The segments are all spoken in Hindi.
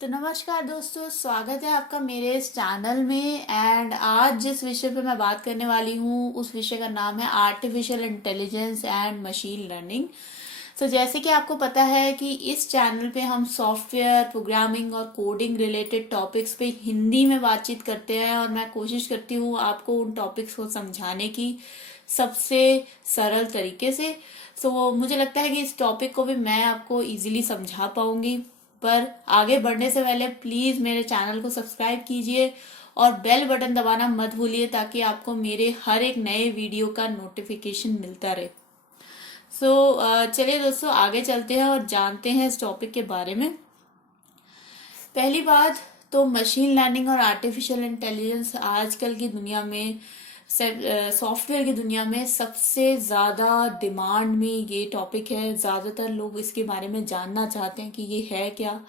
तो नमस्कार दोस्तों, स्वागत है आपका मेरे इस चैनल में। एंड आज जिस विषय पे मैं बात करने वाली हूँ उस विषय का नाम है artificial intelligence and machine learning. तो जैसे कि आपको पता है कि इस चैनल पे हम सॉफ्टवेयर प्रोग्रामिंग और कोडिंग रिलेटेड टॉपिक्स पे हिंदी में बातचीत करते हैं, और मैं कोशिश करती हूँ आपको उन टॉपिक्स को समझाने की सबसे सरल तरीके से। तो मुझे लगता है कि इस टॉपिक को भी मैं आपको इजीली समझा पाऊंगी। पर आगे बढ़ने से पहले प्लीज मेरे चैनल को सब्सक्राइब कीजिए और बेल बटन दबाना मत भूलिए, ताकि आपको मेरे हर एक नए वीडियो का नोटिफिकेशन मिलता रहे। चलिए दोस्तों, आगे चलते हैं और जानते हैं इस टॉपिक के बारे में। पहली बात तो मशीन लर्निंग और आर्टिफिशियल इंटेलिजेंस आजकल की दुनिया में, सॉफ्टवेयर की दुनिया में सबसे ज़्यादा डिमांड में ये टॉपिक है। ज़्यादातर लोग इसके बारे में जानना चाहते हैं कि ये है क्या।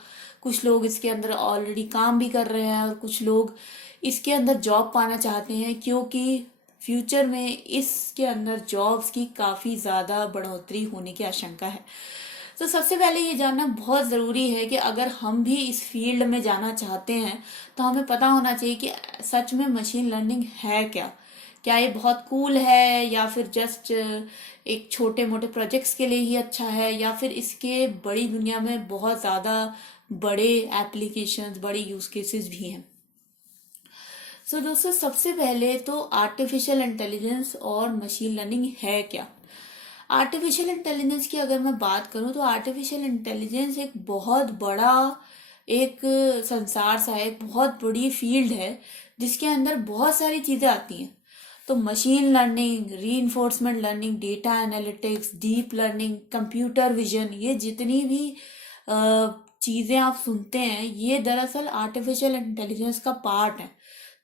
कुछ लोग इसके अंदर ऑलरेडी काम भी कर रहे हैं और कुछ लोग इसके अंदर जॉब पाना चाहते हैं, क्योंकि फ्यूचर में इसके अंदर जॉब्स की काफ़ी ज़्यादा बढ़ोतरी होने की आशंका है। तो सबसे पहले ये जानना बहुत ज़रूरी है कि अगर हम भी इस फील्ड में जाना चाहते हैं तो हमें पता होना चाहिए कि सच में मशीन लर्निंग है क्या। क्या ये बहुत कूल है, या फिर जस्ट एक छोटे मोटे प्रोजेक्ट्स के लिए ही अच्छा है, या फिर इसके बड़ी दुनिया में बहुत ज़्यादा बड़े एप्लीकेशंस, बड़े यूज केसेस भी हैं। दोस्तों, सबसे पहले तो आर्टिफिशियल इंटेलिजेंस और मशीन लर्निंग है क्या। आर्टिफिशियल इंटेलिजेंस की अगर मैं बात करूं तो आर्टिफिशियल इंटेलिजेंस एक बहुत बड़ा एक संसार सा है, एक बहुत बड़ी फील्ड है जिसके अंदर बहुत सारी चीज़ें आती हैं। तो machine learning, reinforcement learning, data analytics, deep learning, computer vision, ये जितनी भी चीज़ें आप सुनते हैं ये दरअसल आर्टिफिशियल इंटेलिजेंस का पार्ट है।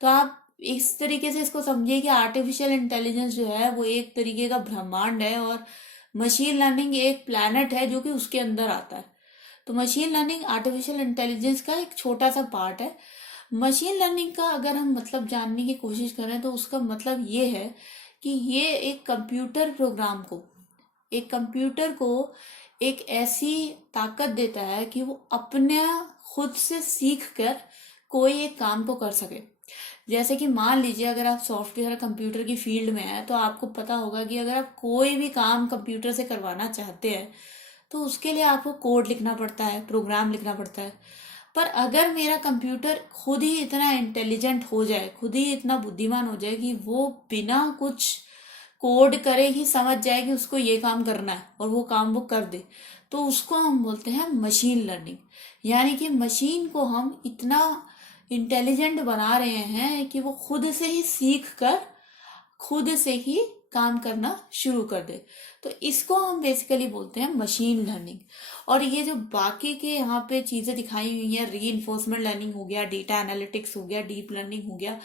तो आप इस तरीके से इसको समझिए कि आर्टिफिशियल इंटेलिजेंस जो है वो एक तरीके का ब्रह्मांड है, और मशीन लर्निंग एक प्लैनेट है जो कि उसके अंदर आता है। तो मशीन लर्निंग आर्टिफिशियल इंटेलिजेंस का एक छोटा सा पार्ट है। मशीन लर्निंग का अगर हम मतलब जानने की कोशिश करें तो उसका मतलब ये है कि ये एक कंप्यूटर को एक ऐसी ताकत देता है कि वो अपने खुद से सीख कर कोई एक काम को कर सके। जैसे कि मान लीजिए, अगर आप सॉफ्टवेयर कंप्यूटर की फील्ड में हैं तो आपको पता होगा कि अगर आप कोई भी काम कंप्यूटर से करवाना चाहते हैं तो उसके लिए आपको कोड लिखना पड़ता है, प्रोग्राम लिखना पड़ता है। पर अगर मेरा कंप्यूटर खुद ही इतना इंटेलिजेंट हो जाए, खुद ही इतना बुद्धिमान हो जाए कि वो बिना कुछ कोड करे ही समझ जाए कि उसको ये काम करना है और वो काम वो कर दे, तो उसको हम बोलते हैं मशीन लर्निंग। यानी कि मशीन को हम इतना इंटेलिजेंट बना रहे हैं कि वो खुद से ही सीख कर खुद से ही काम करना शुरू कर दे। तो इसको हम बेसिकली बोलते हैं मशीन लर्निंग। और ये जो बाकी के यहाँ पे चीज़ें दिखाई हुई हैं, री इन्फोर्समेंट लर्निंग हो गया, डेटा एनालिटिक्स हो गया, डीप लर्निंग हो गया,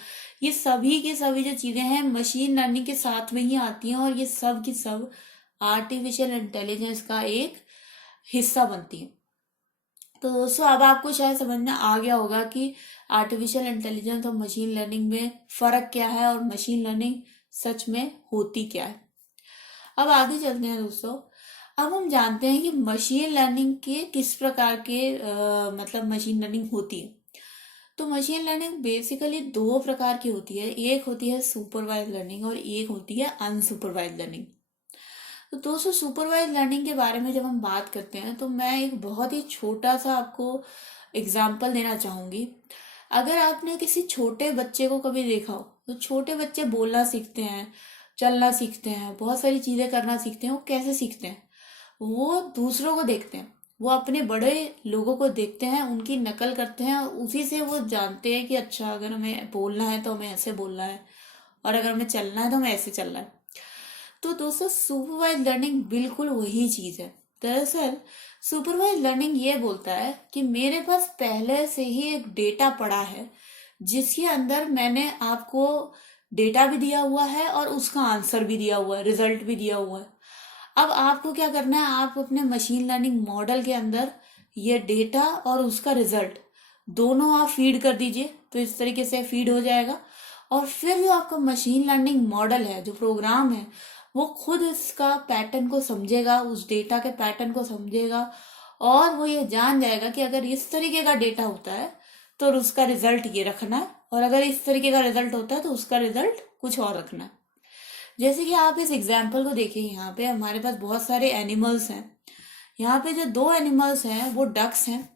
ये सभी की सभी जो चीज़ें हैं मशीन लर्निंग के साथ में ही आती हैं, और ये सब की सब आर्टिफिशियल इंटेलिजेंस का एक हिस्सा बनती हैं। तो दोस्तों, अब आपको शायद समझ में आ गया होगा कि आर्टिफिशियल इंटेलिजेंस और मशीन लर्निंग में फ़र्क क्या है और मशीन लर्निंग सच में होती क्या है। अब आगे चलते हैं दोस्तों। अब हम जानते हैं कि मशीन लर्निंग के किस प्रकार के मतलब मशीन लर्निंग होती है। तो मशीन लर्निंग बेसिकली दो प्रकार की होती है। एक होती है सुपरवाइज लर्निंग और एक होती है अनसुपरवाइज लर्निंग। तो दोस्तों, सुपरवाइज लर्निंग के बारे में जब हम बात करते हैं तो मैं एक बहुत ही छोटा सा आपको एग्जाम्पल देना चाहूँगी। अगर आपने किसी छोटे बच्चे को कभी देखा हो तो छोटे बच्चे बोलना सीखते हैं, चलना सीखते हैं, बहुत सारी चीज़ें करना सीखते हैं। वो कैसे सीखते हैं? वो दूसरों को देखते हैं, वो अपने बड़े लोगों को देखते हैं, उनकी नकल करते हैं, और उसी से वो जानते हैं कि अच्छा, अगर हमें बोलना है तो हमें ऐसे बोलना है, और अगर हमें चलना है तो हमें ऐसे चलना है। तो दोस्तों, सुपरवाइज लर्निंग बिल्कुल वही चीज़ है। दरअसल सुपरवाइज लर्निंग ये बोलता है कि मेरे पास पहले से ही एक डेटा पड़ा है जिसके अंदर मैंने आपको डेटा भी दिया हुआ है और उसका आंसर भी दिया हुआ है, रिजल्ट भी दिया हुआ है। अब आपको क्या करना है, आप अपने मशीन लर्निंग मॉडल के अंदर ये डेटा और उसका रिजल्ट दोनों आप फीड कर दीजिए। तो इस तरीके से फीड हो जाएगा, और फिर जो आपका मशीन लर्निंग मॉडल है, जो प्रोग्राम है, वो खुद इसका पैटर्न को समझेगा, उस डेटा के पैटर्न को समझेगा, और वो ये जान जाएगा कि अगर इस तरीके का डेटा होता है तो उसका रिजल्ट ये रखना है, और अगर इस तरीके का रिजल्ट होता है तो उसका रिजल्ट कुछ और रखना है। जैसे कि आप इस एग्जाम्पल को देखिए, यहाँ पे हमारे पास बहुत सारे एनिमल्स हैं। यहाँ पे जो दो एनिमल्स हैं वो डक्स हैं,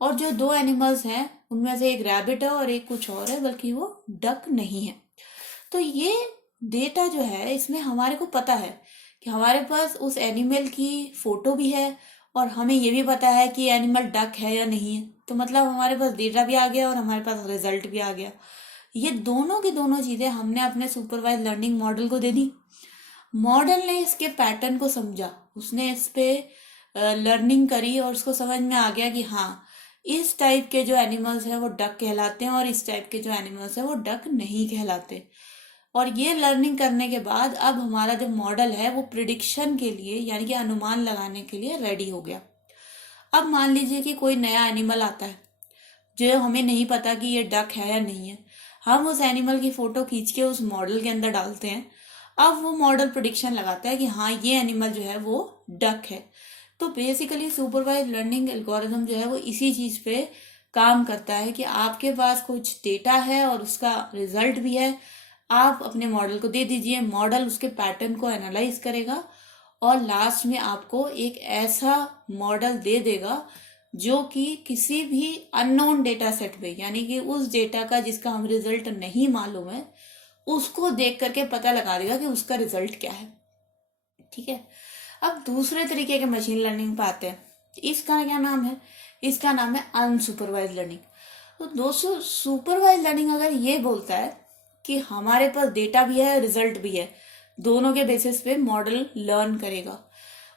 और जो दो एनिमल्स हैं उनमें से एक रैबिट है और एक कुछ और है, बल्कि वो डक नहीं है। तो ये डेटा जो है इसमें हमारे को पता है कि हमारे पास उस एनिमल की फोटो भी है, और हमें ये भी पता है कि एनिमल डक है या नहीं है। तो मतलब हमारे पास डेटा भी आ गया और हमारे पास रिजल्ट भी आ गया। ये दोनों की दोनों चीजें हमने अपने सुपरवाइज लर्निंग मॉडल को दे दी। मॉडल ने इसके पैटर्न को समझा, उसने इस पे लर्निंग करी और उसको समझ में आ गया कि हाँ, इस टाइप के जो एनिमल्स हैं वो डक कहलाते हैं और इस टाइप के जो एनिमल्स हैं वो डक नहीं कहलाते। और ये लर्निंग करने के बाद अब हमारा जो मॉडल है वो प्रिडिक्शन के लिए, यानी कि अनुमान लगाने के लिए रेडी हो गया। अब मान लीजिए कि कोई नया एनिमल आता है जो हमें नहीं पता कि ये डक है या नहीं है। हम उस एनिमल की फोटो खींच के उस मॉडल के अंदर डालते हैं। अब वो मॉडल प्रिडिक्शन लगाता है कि हाँ, ये एनिमल जो है वो डक है। तो बेसिकली सुपरवाइज लर्निंग एल्गोरिथम जो है वो इसी चीज पे काम करता है कि आपके पास कुछ डेटा है और उसका रिजल्ट भी है, आप अपने मॉडल को दे दीजिए, मॉडल उसके पैटर्न को एनालाइज करेगा और लास्ट में आपको एक ऐसा मॉडल दे देगा जो कि किसी भी अननोन डेटा सेट पे, यानी कि उस डेटा का जिसका हम रिजल्ट नहीं मालूम है, उसको देख करके पता लगा देगा कि उसका रिजल्ट क्या है। ठीक है। अब दूसरे तरीके के मशीन लर्निंग पे आते हैं। इसका क्या नाम है? इसका नाम है अनसुपरवाइज लर्निंग। तो दोस्तों, सुपरवाइज लर्निंग अगर ये बोलता है कि हमारे पास डेटा भी है, रिजल्ट भी है, दोनों के बेसिस पे मॉडल लर्न करेगा।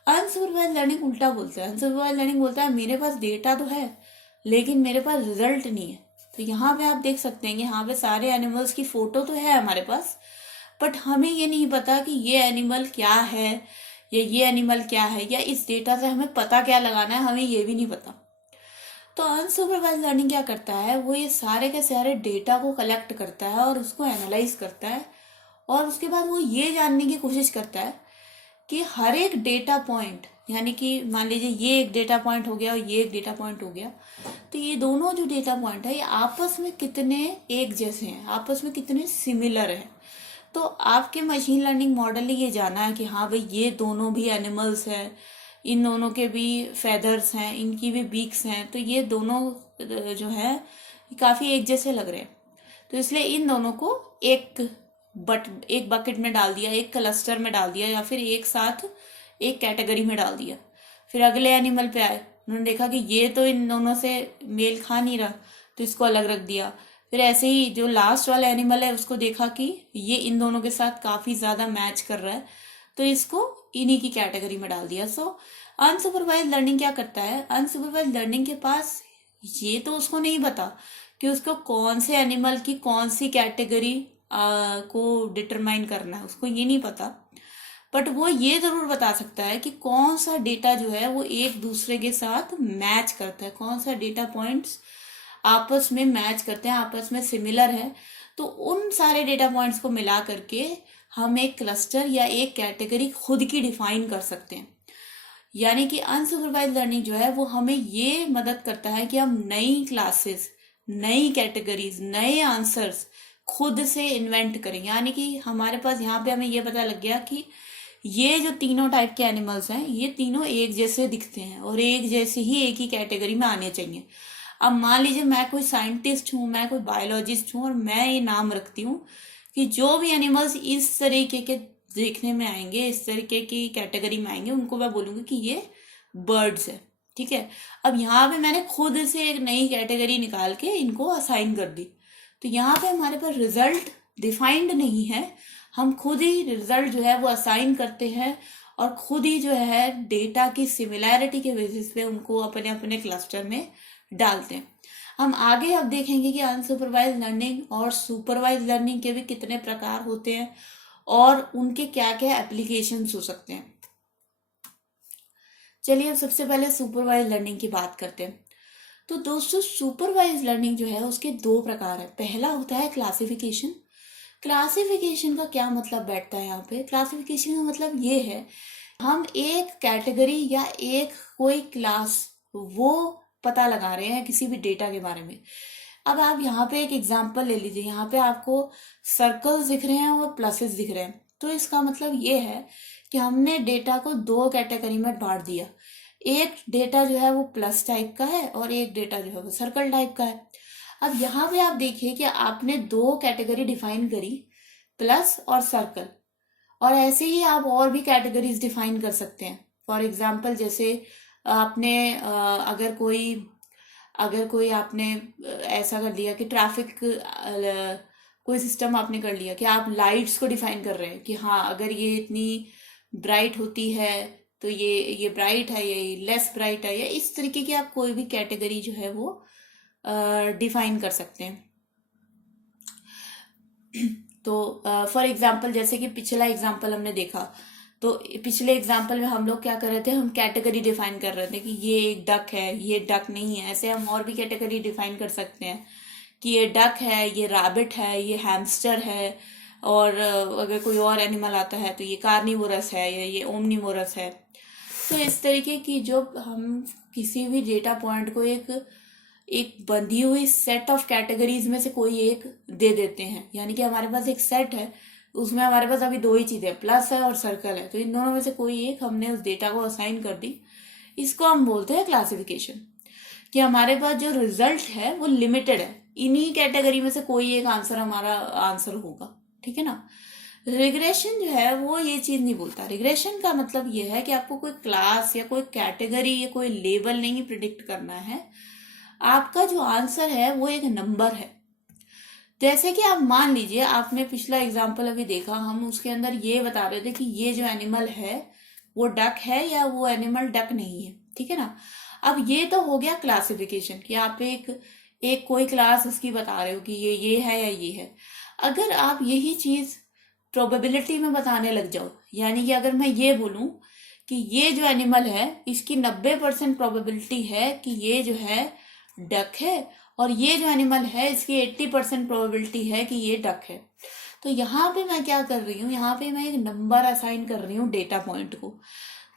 अनसुपरवाइज लर्निंग उल्टा बोलता है। अनसुपरवाइज लर्निंग बोलता है मेरे पास डेटा तो है लेकिन मेरे पास रिजल्ट नहीं है। तो यहाँ पे आप देख सकते हैं कि यहाँ पे सारे एनिमल्स की फोटो तो है हमारे पास, बट हमें ये नहीं पता कि ये एनिमल क्या है या ये एनिमल क्या है, या इस डेटा से हमें पता क्या लगाना है, हमें ये भी नहीं पता। तो अनसुपरवाइज लर्निंग क्या करता है, वो ये सारे के सारे डेटा को कलेक्ट करता है और उसको एनालाइज करता है, और उसके बाद वो ये जानने की कोशिश करता है कि हर एक डेटा पॉइंट, यानी कि मान लीजिए ये एक डेटा पॉइंट हो गया और ये एक डेटा पॉइंट हो गया, तो ये दोनों जो डेटा पॉइंट है ये आपस में कितने एक जैसे हैं, आपस में कितने सिमिलर हैं। तो आपके मशीन लर्निंग मॉडल ने ये जाना है कि हाँ भाई, ये दोनों भी एनिमल्स हैं, इन दोनों के भी फेदर्स हैं, इनकी भी बीक्स हैं, तो ये दोनों जो है काफ़ी एक जैसे लग रहे हैं। तो इसलिए इन दोनों को एक बकेट में डाल दिया, एक क्लस्टर में डाल दिया, या फिर एक साथ एक कैटेगरी में डाल दिया। फिर अगले एनिमल पे आए, उन्होंने देखा कि ये तो इन दोनों से मेल खा नहीं रहा, तो इसको अलग रख दिया। फिर ऐसे ही जो लास्ट वाला एनिमल है उसको देखा कि ये इन दोनों के साथ काफी ज्यादा मैच कर रहा है, तो इसको इन्हीं की कैटेगरी में डाल दिया। सो अनसुपरवाइज लर्निंग क्या करता है, अनसुपरवाइज लर्निंग के पास ये तो उसको नहीं पता कि उसको कौन से एनिमल की कौन सी कैटेगरी को डिटरमाइन करना है, उसको ये नहीं पता। बट वो ये जरूर बता सकता है कि कौन सा डेटा जो है वो एक दूसरे के साथ मैच करता है, कौन सा डेटा पॉइंट्स आपस में मैच करते हैं, आपस में सिमिलर है। तो उन सारे डेटा पॉइंट्स को मिला करके हम एक क्लस्टर या एक कैटेगरी खुद की डिफाइन कर सकते हैं। यानी कि अनसुपरवाइज लर्निंग जो है वो हमें ये मदद करता है कि हम नई क्लासेस, नई कैटेगरीज, नए आंसर्स खुद से इन्वेंट करें। यानी कि हमारे पास यहाँ पे हमें ये पता लग गया कि ये जो तीनों टाइप के एनिमल्स हैं ये तीनों एक जैसे दिखते हैं और एक जैसे ही एक ही कैटेगरी में आने चाहिए। अब मान लीजिए मैं कोई साइंटिस्ट हूँ, मैं कोई बायोलॉजिस्ट हूँ, और मैं ये नाम रखती हूँ कि जो भी एनिमल्स इस तरीके के देखने में आएंगे, इस तरीके की कैटेगरी में आएंगे, उनको मैं बोलूंगी कि ये बर्ड्स है। ठीक है। अब यहाँ पे मैंने खुद से एक नई कैटेगरी निकाल के इनको असाइन कर दी। तो यहाँ पे हमारे पास रिजल्ट डिफाइंड नहीं है, हम खुद ही रिजल्ट जो है वो असाइन करते हैं और खुद ही जो है डेटा की सिमिलैरिटी के बेसिस पे उनको अपने अपने क्लस्टर में डालते हैं। हम आगे अब देखेंगे कि अनसुपरवाइज लर्निंग और सुपरवाइज लर्निंग के भी कितने प्रकार होते हैं और उनके क्या क्या एप्लीकेशंस हो सकते हैं। चलिए अब सबसे पहले सुपरवाइज लर्निंग की बात करते हैं। तो दोस्तों, सुपरवाइज लर्निंग जो है उसके दो प्रकार है। पहला होता है क्लासिफिकेशन। क्लासिफिकेशन का क्या मतलब बैठता है यहाँ पे? क्लासिफिकेशन का मतलब ये है हम एक कैटेगरी या एक कोई क्लास वो पता लगा रहे हैं किसी भी डेटा के बारे में। अब आप यहाँ पे एक एग्जांपल ले लीजिए, यहाँ पे आपको सर्कल्स दिख रहे हैं और प्लसेस दिख रहे हैं, तो इसका मतलब ये है कि हमने डेटा को दो कैटेगरी में बांट दिया। एक डेटा जो है वो प्लस टाइप का है और एक डेटा जो है वो सर्कल टाइप का है। अब यहाँ पे आप देखिए कि आपने दो कैटेगरी डिफाइन करी, प्लस और सर्कल, और ऐसे ही आप और भी कैटेगरीज डिफाइन कर सकते हैं। फॉर एग्जाम्पल जैसे आपने अगर कोई आपने ऐसा कर लिया कि ट्रैफिक कोई सिस्टम आपने कर लिया कि आप लाइट्स को डिफाइन कर रहे हैं कि हाँ अगर ये इतनी ब्राइट होती है तो ये ब्राइट है, ये लेस ब्राइट है, या इस तरीके की आप कोई भी कैटेगरी जो है वो डिफाइन कर सकते हैं। तो फॉर एग्जाम्पल जैसे कि पिछला एग्जाम्पल हमने देखा, तो पिछले एग्जाम्पल में हम लोग क्या कर रहे थे, हम कैटेगरी डिफाइन कर रहे थे कि ये एक डक है, ये डक नहीं है। ऐसे हम और भी कैटेगरी डिफाइन कर सकते हैं कि ये डक है, ये रैबिट है, ये हैमस्टर है, और अगर कोई और एनिमल आता है तो ये कार्निवोरस है या ये ओमनिवोरस है। तो इस तरीके की जो हम किसी भी डेटा पॉइंट को एक बंधी हुई सेट ऑफ कैटेगरीज में से कोई एक दे देते हैं, यानी कि हमारे पास एक सेट है, उसमें हमारे पास अभी दो ही चीजें, प्लस है और सर्कल है, तो इन दोनों में से कोई एक हमने उस डेटा को असाइन कर दी। इसको हम बोलते हैं क्लासिफिकेशन, कि हमारे पास जो रिजल्ट है वो लिमिटेड है, इन्हीं कैटेगरी में से कोई एक आंसर हमारा आंसर होगा, ठीक है ना। रिग्रेशन जो है वो ये चीज नहीं बोलता। रिग्रेशन का मतलब ये है कि आपको कोई क्लास या कोई कैटेगरी या कोई लेबल नहीं प्रिडिक्ट करना है, आपका जो आंसर है वो एक नंबर है। जैसे कि आप मान लीजिए आपने पिछला एग्जाम्पल अभी देखा, हम उसके अंदर ये बता रहे थे कि ये जो एनिमल है वो डक है या वो एनिमल डक नहीं है, ठीक है ना। अब ये तो हो गया क्लासिफिकेशन कि आप एक कोई क्लास उसकी बता रहे हो कि ये है या ये है। अगर आप यही चीज प्रोबेबिलिटी में बताने लग जाओ, यानी कि अगर मैं ये बोलूं कि ये जो एनिमल है इसकी 90% प्रोबेबिलिटी है कि ये जो है डक है, और ये जो एनिमल है इसकी 80% प्रोबेबिलिटी है कि ये डक है, तो यहाँ पे मैं क्या कर रही हूँ, यहाँ पे मैं एक नंबर असाइन कर रही हूँ डेटा पॉइंट को।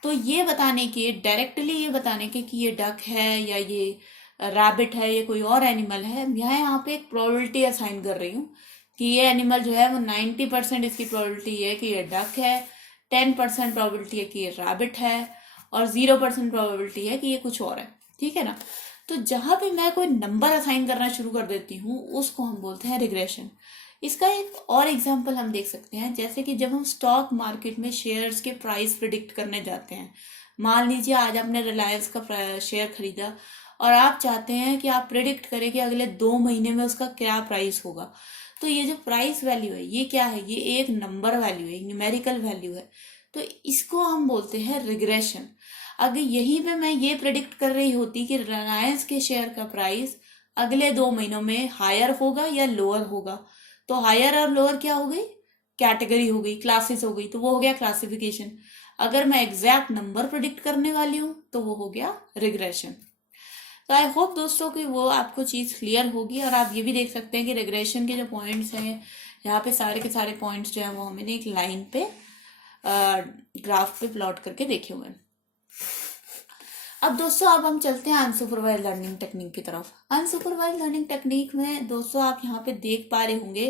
तो ये बताने के, डायरेक्टली ये बताने के कि ये डक है या ये रैबिट है, ये कोई और एनिमल है, मैं यहाँ पे एक प्रोबेबिलिटी असाइन कर रही हूँ कि ये एनिमल जो है वो 90% इसकी प्रोबेबिलिटी है कि ये डक है, 10% प्रोबेबिलिटी है कि ये रैबिट है, और 0% प्रोबेबिलिटी है कि ये कुछ और है, ठीक है ना। तो जहां पे मैं कोई नंबर असाइन करना शुरू कर देती हूँ उसको हम बोलते हैं रिग्रेशन। इसका एक और एग्जांपल हम देख सकते हैं, जैसे कि जब हम स्टॉक मार्केट में शेयर्स के प्राइस प्रिडिक्ट करने जाते हैं। मान लीजिए आज आपने रिलायंस का शेयर खरीदा और आप चाहते हैं कि आप प्रिडिक्ट करें कि अगले 2 महीने में उसका क्या प्राइस होगा। तो ये जो प्राइस वैल्यू है ये क्या है, ये एक नंबर वैल्यू है, न्यूमेरिकल वैल्यू है, तो इसको हम बोलते हैं रिग्रेशन। अगर यहीं पे मैं ये प्रेडिक्ट कर रही होती कि रिलायंस के शेयर का प्राइस अगले 2 महीनों में हायर होगा या लोअर होगा, तो हायर और लोअर क्या हो गई, कैटेगरी हो गई, क्लासेस हो गई, तो वो हो गया क्लासिफिकेशन। अगर मैं एग्जैक्ट नंबर प्रेडिक्ट करने वाली हूँ तो वो हो गया रिग्रेशन। तो आई होप दोस्तों कि वो आपको चीज क्लियर होगी, और आप ये भी देख सकते हैं कि रिग्रेशन के जो पॉइंट्स हैं यहाँ पे सारे के सारे पॉइंट्स जो है वो मैंने एक लाइन पे ग्राफ पे प्लॉट करके देखे हुए हैं। अब दोस्तों अब हम चलते हैं अनसुपरवाइज लर्निंग टेक्निक की तरफ। अनसुपरवाइज लर्निंग टेक्निक में दोस्तों आप यहाँ पे देख पा रहे होंगे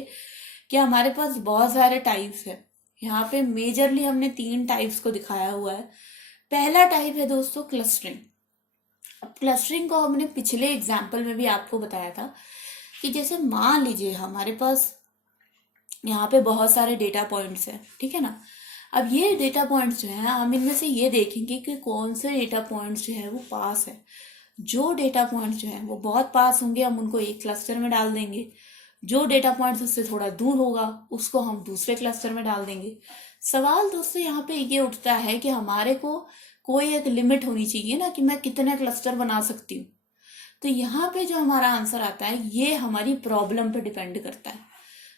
कि हमारे पास बहुत सारे टाइप्स है। यहाँ पे मेजरली हमने 3 टाइप्स को दिखाया हुआ है। पहला टाइप है दोस्तों क्लस्टरिंग। अब क्लस्टरिंग को हमने पिछले एग्जाम्पल में भी आपको बताया था कि जैसे मान लीजिए हमारे पास यहाँ पे बहुत सारे डेटा पॉइंट्स हैं, ठीक है ना। अब ये डेटा पॉइंट्स जो है हम इनमें से ये देखेंगे कि कौन से डेटा पॉइंट्स जो है वो पास है। जो डेटा पॉइंट्स जो है वो बहुत पास होंगे हम उनको एक क्लस्टर में डाल देंगे, जो डेटा पॉइंट्स उससे थोड़ा दूर होगा उसको हम दूसरे क्लस्टर में डाल देंगे। सवाल दोस्तों यहाँ पे ये उठता है कि हमारे को कोई एक लिमिट होनी चाहिए ना कि मैं कितने क्लस्टर बना सकती हूँ। तो यहाँ पे जो हमारा आंसर आता है ये हमारी प्रॉब्लम पे डिपेंड करता है।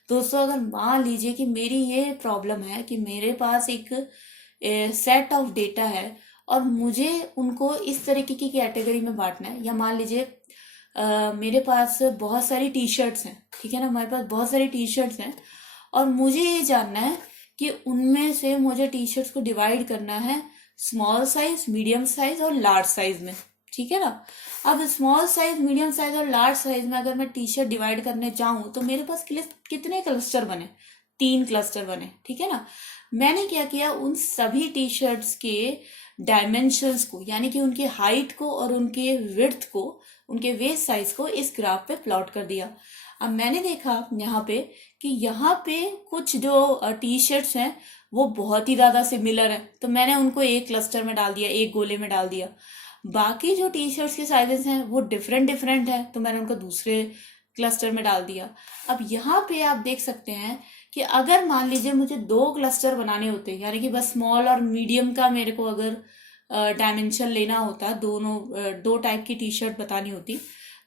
दोस्तों अगर मान लीजिए कि मेरी ये प्रॉब्लम है कि मेरे पास एक सेट ऑफ डेटा है और मुझे उनको इस तरीके की कैटेगरी में बांटना है, या मान लीजिए मेरे पास बहुत सारी टी शर्ट्स हैं, ठीक है ना, मेरे पास बहुत सारी टी शर्ट्स हैं और मुझे ये जानना है कि उनमें से मुझे टी शर्ट्स को डिवाइड करना है स्मॉल साइज, मीडियम साइज और लार्ज साइज में, ठीक है ना। अब स्मॉल साइज, मीडियम साइज और लार्ज साइज में अगर मैं टी शर्ट डिवाइड करने चाहूँ तो मेरे पास कितने क्लस्टर बने, 3 क्लस्टर बने, ठीक है ना। मैंने क्या किया, उन सभी टी शर्ट्स के डायमेंशंस को, यानी कि उनकी हाइट को और उनके विड्थ को, उनके वेस्ट साइज को इस ग्राफ पे प्लॉट कर दिया। अब मैंने देखा यहाँ पे कि यहाँ पे कुछ जो टी शर्ट्स हैं वो बहुत ही ज़्यादा सिमिलर है, तो मैंने उनको एक क्लस्टर में डाल दिया, एक गोले में डाल दिया। बाकी जो टी शर्ट्स के साइजेस हैं वो डिफरेंट डिफरेंट है, तो मैंने उनको दूसरे क्लस्टर में डाल दिया। अब यहाँ पे आप देख सकते हैं कि अगर मान लीजिए मुझे 2 क्लस्टर बनाने होते, यानी कि बस स्मॉल और मीडियम का मेरे को अगर डायमेंशन लेना होता, दोनों 2 टाइप की टी शर्ट बतानी होती,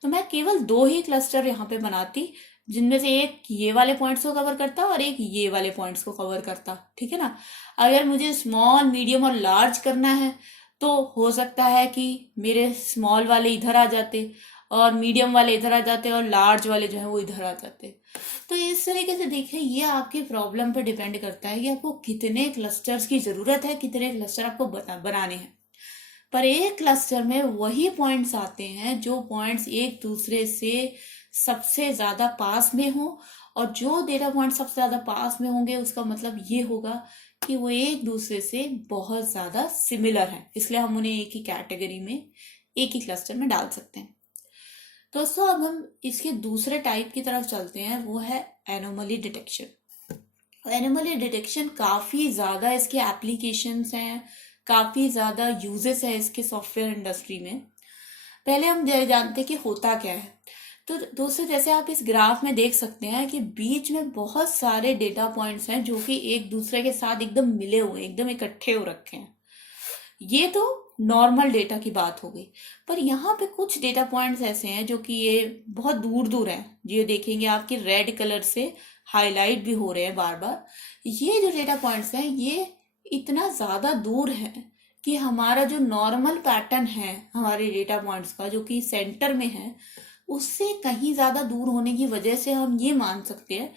तो मैं केवल 2 ही क्लस्टर यहाँ पे बनाती, जिनमें से एक ये वाले पॉइंट्स को कवर करता और एक ये वाले पॉइंट्स को कवर करता, ठीक है ना। अगर मुझे स्मॉल, मीडियम और लार्ज करना है तो हो सकता है कि मेरे स्मॉल वाले इधर आ जाते और मीडियम वाले इधर आ जाते और लार्ज वाले जो है वो इधर आ जाते। तो इस तरीके से देखिए, ये आपकी प्रॉब्लम पे डिपेंड करता है कि आपको कितने क्लस्टर्स की ज़रूरत है, कितने क्लस्टर आपको बनाने हैं। पर एक क्लस्टर में वही पॉइंट्स आते हैं जो पॉइंट्स एक दूसरे से सबसे ज़्यादा पास में हो, और जो डेटा पॉइंट सबसे ज़्यादा पास में होंगे उसका मतलब ये होगा कि वो एक दूसरे से बहुत ज़्यादा सिमिलर है, इसलिए हम उन्हें एक ही कैटेगरी में, एक ही क्लस्टर में डाल सकते हैं। दोस्तों, अब हम इसके दूसरे टाइप की तरफ चलते हैं, वो है एनोमली डिटेक्शन। एनोमली डिटेक्शन काफ़ी ज़्यादा इसके एप्लीकेशंस हैं, काफ़ी ज़्यादा यूजेस है इसके सॉफ्टवेयर इंडस्ट्री में। पहले हम जानते हैं कि होता क्या है। तो दोस्तों, जैसे आप इस ग्राफ में देख सकते हैं कि बीच में बहुत सारे डेटा पॉइंट्स हैं जो कि एक दूसरे के साथ एकदम मिले हुए, एकदम इकट्ठे हो रखे हैं। ये तो नॉर्मल डेटा की बात हो गई, पर यहाँ पे कुछ डेटा पॉइंट्स ऐसे हैं जो कि ये बहुत दूर दूर हैं। ये देखेंगे आपके रेड कलर से हाईलाइट भी हो रहे हैं बार बार। ये जो डेटा पॉइंट्स हैं ये इतना ज़्यादा दूर है कि हमारा जो नॉर्मल पैटर्न है हमारे डेटा पॉइंट्स का, जो कि सेंटर में है, उससे कहीं ज़्यादा दूर होने की वजह से हम ये मान सकते हैं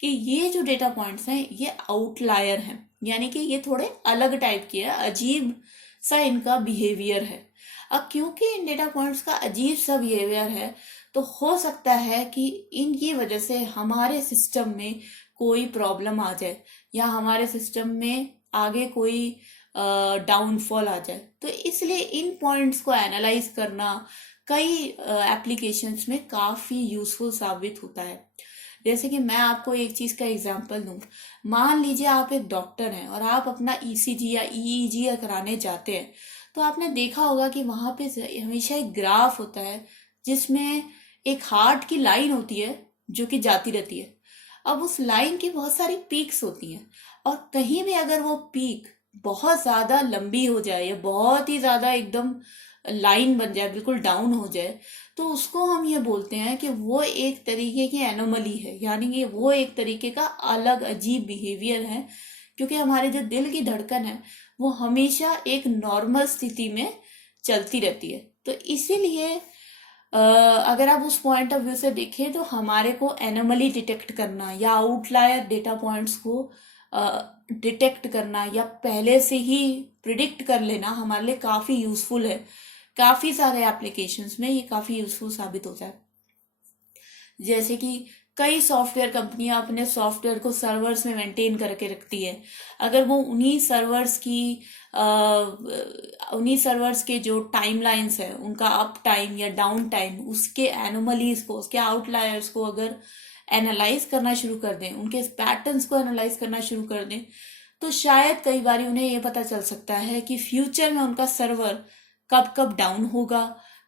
कि ये जो डेटा पॉइंट्स हैं ये आउटलायर हैं, यानी कि ये थोड़े अलग टाइप के है, अजीब सा इनका बिहेवियर है। अब क्योंकि इन डेटा पॉइंट्स का अजीब सा बिहेवियर है, तो हो सकता है कि इनकी वजह से हमारे सिस्टम में कोई प्रॉब्लम आ जाए, या हमारे सिस्टम में आगे कोई डाउनफॉल आ जाए। तो इसलिए इन पॉइंट्स को एनालाइज करना कई एप्लीकेशंस में काफ़ी यूजफुल साबित होता है। जैसे कि मैं आपको एक चीज़ का एग्जांपल दूं, मान लीजिए आप एक डॉक्टर हैं और आप अपना ईसीजी या ईईजी कराने जाते हैं, तो आपने देखा होगा कि वहाँ पे हमेशा एक ग्राफ होता है जिसमें एक हार्ट की लाइन होती है जो कि जाती रहती है। अब उस लाइन की बहुत सारी पीक्स होती हैं, और कहीं भी अगर वो पीक बहुत ज़्यादा लंबी हो जाए या बहुत ही ज़्यादा एकदम लाइन बन जाए, बिल्कुल डाउन हो जाए, तो उसको हम ये बोलते हैं कि वो एक तरीके की एनोमली है, यानी कि वो एक तरीके का अलग अजीब बिहेवियर है, क्योंकि हमारे जो दिल की धड़कन है वो हमेशा एक नॉर्मल स्थिति में चलती रहती है। तो इसीलिए अगर आप उस पॉइंट ऑफ व्यू से देखें तो हमारे को एनोमली डिटेक्ट करना या आउटलायर डेटा पॉइंट्स को डिटेक्ट करना या पहले से ही प्रिडिक्ट कर लेना हमारे लिए काफ़ी यूजफुल है। काफ़ी सारे एप्लीकेशंस में ये काफ़ी यूजफुल साबित होता है। जैसे कि कई सॉफ्टवेयर कंपनियां अपने सॉफ्टवेयर को सर्वर्स में मेंटेन करके रखती है। अगर वो उन्हीं सर्वर्स के जो टाइमलाइंस है, उनका अप टाइम या डाउन टाइम, उसके एनोमलीज को, उसके आउटलायर्स को अगर एनालाइज करना शुरू कर दें, उनके पैटर्न्स को एनालाइज करना शुरू कर दें, तो शायद कई बार उन्हें ये पता चल सकता है कि फ्यूचर में उनका सर्वर कब कब डाउन होगा,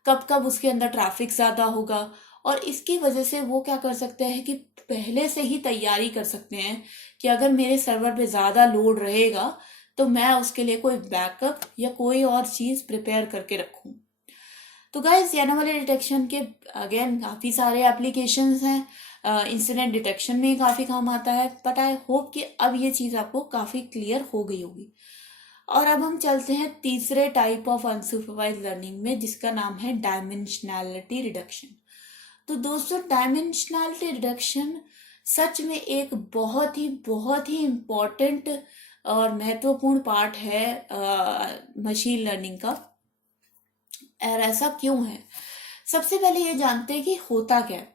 कब कब उसके अंदर ट्रैफिक ज़्यादा होगा, और इसकी वजह से वो क्या कर सकते हैं कि पहले से ही तैयारी कर सकते हैं कि अगर मेरे सर्वर पे ज़्यादा लोड रहेगा तो मैं उसके लिए कोई बैकअप या कोई और चीज़ प्रिपेयर करके रखूं। तो गाइस, एनोमली डिटेक्शन के अगेन काफ़ी सारे एप्लीकेशंस हैं, इंसिडेंट डिटेक्शन में काफ़ी काम आता है, बट आई होप कि अब ये चीज़ आपको काफ़ी क्लियर हो गई होगी। और अब हम चलते हैं तीसरे टाइप ऑफ अनसुपरवाइज लर्निंग में, जिसका नाम है डायमेंशनैलिटी रिडक्शन। तो दोस्तों, डायमेंशनैलिटी रिडक्शन सच में एक बहुत ही इम्पॉर्टेंट और महत्वपूर्ण पार्ट है मशीन लर्निंग का। और ऐसा क्यों है? सबसे पहले ये जानते हैं कि होता क्या है।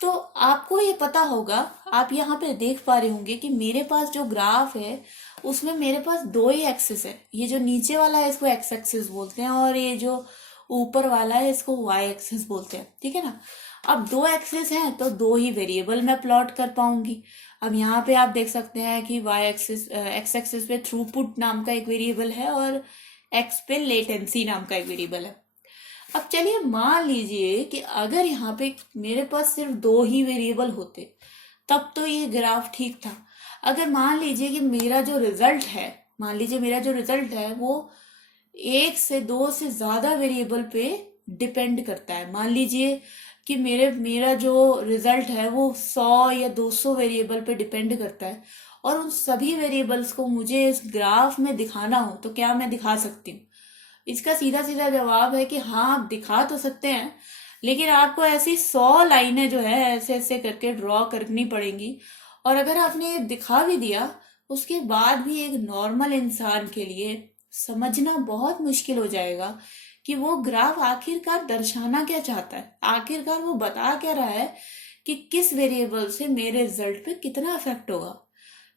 तो आपको ये पता होगा, आप यहाँ पे देख पा रहे होंगे कि मेरे पास जो ग्राफ है उसमें मेरे पास दो ही एक्सिस है। ये जो नीचे वाला है इसको एक्स एक्सिस बोलते हैं, और ये जो ऊपर वाला है इसको वाई एक्सिस बोलते हैं, ठीक है ना। अब दो एक्सिस हैं तो दो ही वेरिएबल मैं प्लॉट कर पाऊंगी। अब यहाँ पे आप देख सकते हैं कि वाई एक्सिस, एक्स एक्सिस पे थ्रूपुट नाम का एक वेरिएबल है और एक्स पे लेटेंसी नाम का एक वेरिएबल है। अब चलिए मान लीजिए कि अगर यहाँ पे मेरे पास सिर्फ दो ही वेरिएबल होते तब तो ये ग्राफ ठीक था। अगर मान लीजिए कि मेरा जो रिजल्ट है, मान लीजिए मेरा जो रिजल्ट है वो एक से दो से ज्यादा वेरिएबल पे डिपेंड करता है। मान लीजिए कि मेरा जो रिजल्ट है वो 100 या 200 वेरिएबल पे डिपेंड करता है, और उन सभी वेरिएबल्स को मुझे इस ग्राफ में दिखाना हो तो क्या मैं दिखा सकती हूँ? इसका सीधा सीधा जवाब है कि हाँ, आप दिखा तो सकते हैं, लेकिन आपको ऐसी 100 लाइनें जो है ऐसे ऐसे करके ड्रॉ करनी पड़ेंगी। और अगर आपने ये दिखा भी दिया उसके बाद भी एक नॉर्मल इंसान के लिए समझना बहुत मुश्किल हो जाएगा कि वो ग्राफ आखिरकार दर्शाना क्या चाहता है, आखिरकार वो बता क्या रहा है कि किस वेरिएबल से मेरे रिजल्ट पे कितना इफेक्ट होगा।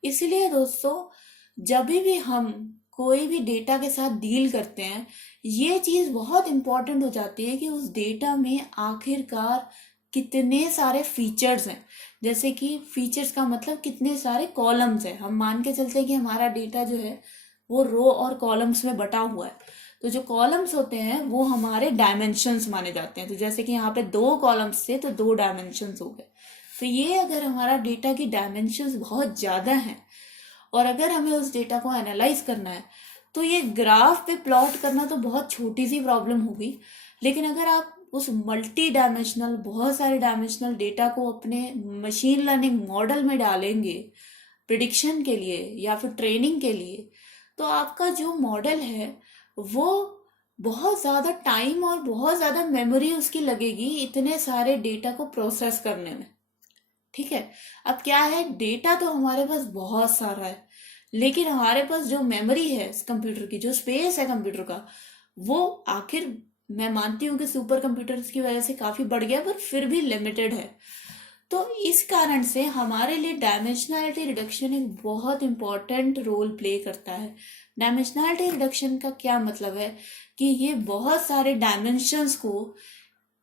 इसलिए दोस्तों, जब भी हम कोई भी डेटा के साथ डील करते हैं ये चीज बहुत इंपॉर्टेंट हो जाती है कि उस डेटा में आखिरकार कितने सारे फीचर्स हैं। जैसे कि फीचर्स का मतलब कितने सारे कॉलम्स हैं। हम मान के चलते हैं कि हमारा डेटा जो है वो रो और कॉलम्स में बटा हुआ है, तो जो कॉलम्स होते हैं वो हमारे डायमेंशंस माने जाते हैं। तो जैसे कि यहाँ पे 2 कॉलम्स थे तो 2 डायमेंशंस हो गए। तो ये अगर हमारा डेटा की डायमेंशंस बहुत ज़्यादा हैं और अगर हमें उस डेटा को एनालाइज करना है तो ये ग्राफ पे प्लॉट करना तो बहुत छोटी सी प्रॉब्लम होगी। लेकिन अगर आप उस मल्टी डायमेंशनल, बहुत सारे डायमेंशनल डेटा को अपने मशीन लर्निंग मॉडल में डालेंगे प्रिडिक्शन के लिए या फिर ट्रेनिंग के लिए, तो आपका जो मॉडल है वो बहुत ज़्यादा टाइम और बहुत ज़्यादा मेमोरी उसकी लगेगी इतने सारे डेटा को प्रोसेस करने में। ठीक है, अब क्या है, डेटा तो हमारे पास बहुत सारा है, लेकिन हमारे पास जो मेमोरी है इस कंप्यूटर की, जो स्पेस है कंप्यूटर का, वो आखिर मैं मानती हूँ कि सुपर कंप्यूटर्स की वजह से काफी बढ़ गया पर फिर भी लिमिटेड है। तो इस कारण से हमारे लिए डायमेंशनैलिटी रिडक्शन एक बहुत इंपॉर्टेंट रोल प्ले करता है। डायमेंशनैलिटी रिडक्शन का क्या मतलब है कि ये बहुत सारे डायमेंशंस को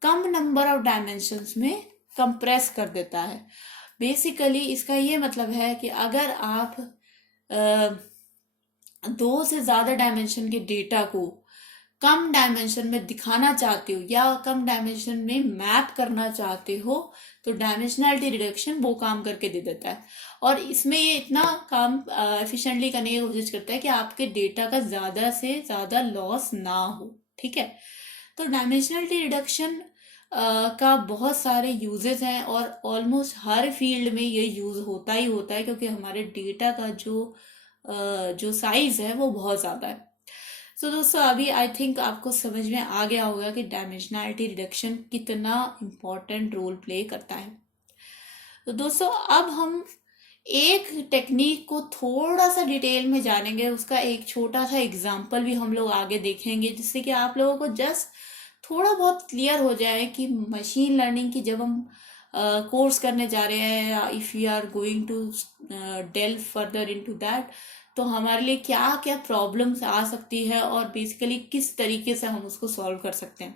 कम नंबर ऑफ डायमेंशंस में कंप्रेस कर देता है। बेसिकली इसका ये मतलब है कि अगर आप 2 से ज्यादा डायमेंशन के डेटा को कम डायमेंशन में दिखाना चाहते हो या कम डायमेंशन में मैप करना चाहते हो तो डायमेंशनैलिटी रिडक्शन वो काम करके दे देता है। और इसमें ये इतना काम एफिशिएंटली करने की कोशिश करता है कि आपके डेटा का ज्यादा से ज्यादा लॉस ना हो। ठीक है, तो डायमेंशनैलिटी रिडक्शन का बहुत सारे यूजेस हैं और ऑलमोस्ट हर फील्ड में ये यूज होता ही होता है, क्योंकि हमारे डेटा का जो साइज है वो बहुत ज़्यादा है। सो दोस्तों, अभी आई थिंक आपको समझ में आ गया होगा कि डायमेंशनैलिटी रिडक्शन कितना इम्पोर्टेंट रोल प्ले करता है। तो दोस्तों, अब हम एक टेक्निक को थोड़ा सा डिटेल में जानेंगे, उसका एक छोटा सा एग्जाम्पल भी हम लोग आगे देखेंगे, जिससे कि आप लोगों को जस्ट थोड़ा बहुत क्लियर हो जाए कि मशीन लर्निंग की जब हम कोर्स करने जा रहे हैं, if you are going to delve further into that, तो हमारे लिए क्या क्या प्रॉब्लम्स आ सकती है और बेसिकली किस तरीके से हम उसको सॉल्व कर सकते हैं।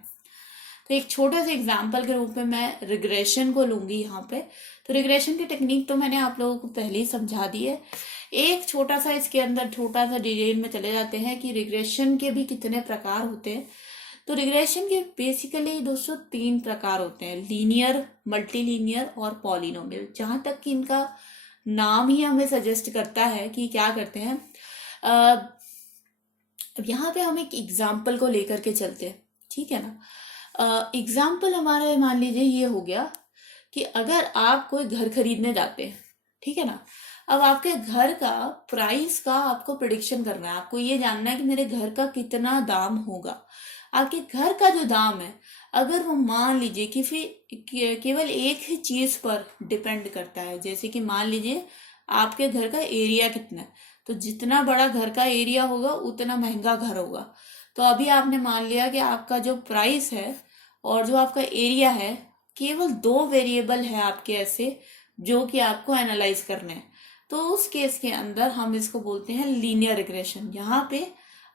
तो एक छोटे से एग्जाम्पल के रूप में मैं रिग्रेशन को लूंगी यहाँ पे। तो रिग्रेशन की टेक्निक तो मैंने आप लोगों को पहले ही समझा दी है। एक छोटा सा इसके अंदर छोटा सा डिटेल में चले जाते हैं कि रिग्रेशन के भी कितने प्रकार होते हैं। तो रिग्रेशन के बेसिकली दोस्तों 3 प्रकार होते हैं, लीनियर, मल्टी लीनियर और पॉलिनोमियल। जहां तक कि इनका नाम ही हमें सजेस्ट करता है कि क्या करते हैं। अब यहाँ पे हम एक एग्जाम्पल को लेकर के चलते हैं, ठीक है ना। एग्जाम्पल हमारा मान लीजिए ये हो गया कि अगर आप कोई घर खरीदने जाते हैं, ठीक है ना। अब आपके घर का प्राइस का आपको प्रिडिक्शन करना है, आपको ये जानना है कि मेरे घर का कितना दाम होगा। आपके घर का जो दाम है अगर वो मान लीजिए कि फिर केवल एक ही चीज पर डिपेंड करता है, जैसे कि मान लीजिए आपके घर का एरिया कितना है, तो जितना बड़ा घर का एरिया होगा उतना महंगा घर होगा। तो अभी आपने मान लिया कि आपका जो प्राइस है और जो आपका एरिया है, केवल दो वेरिएबल है आपके ऐसे जो कि आपको एनालाइज करने हैं। तो उस केस के अंदर हम इसको बोलते हैं लीनियर रिग्रेशन। यहाँ पे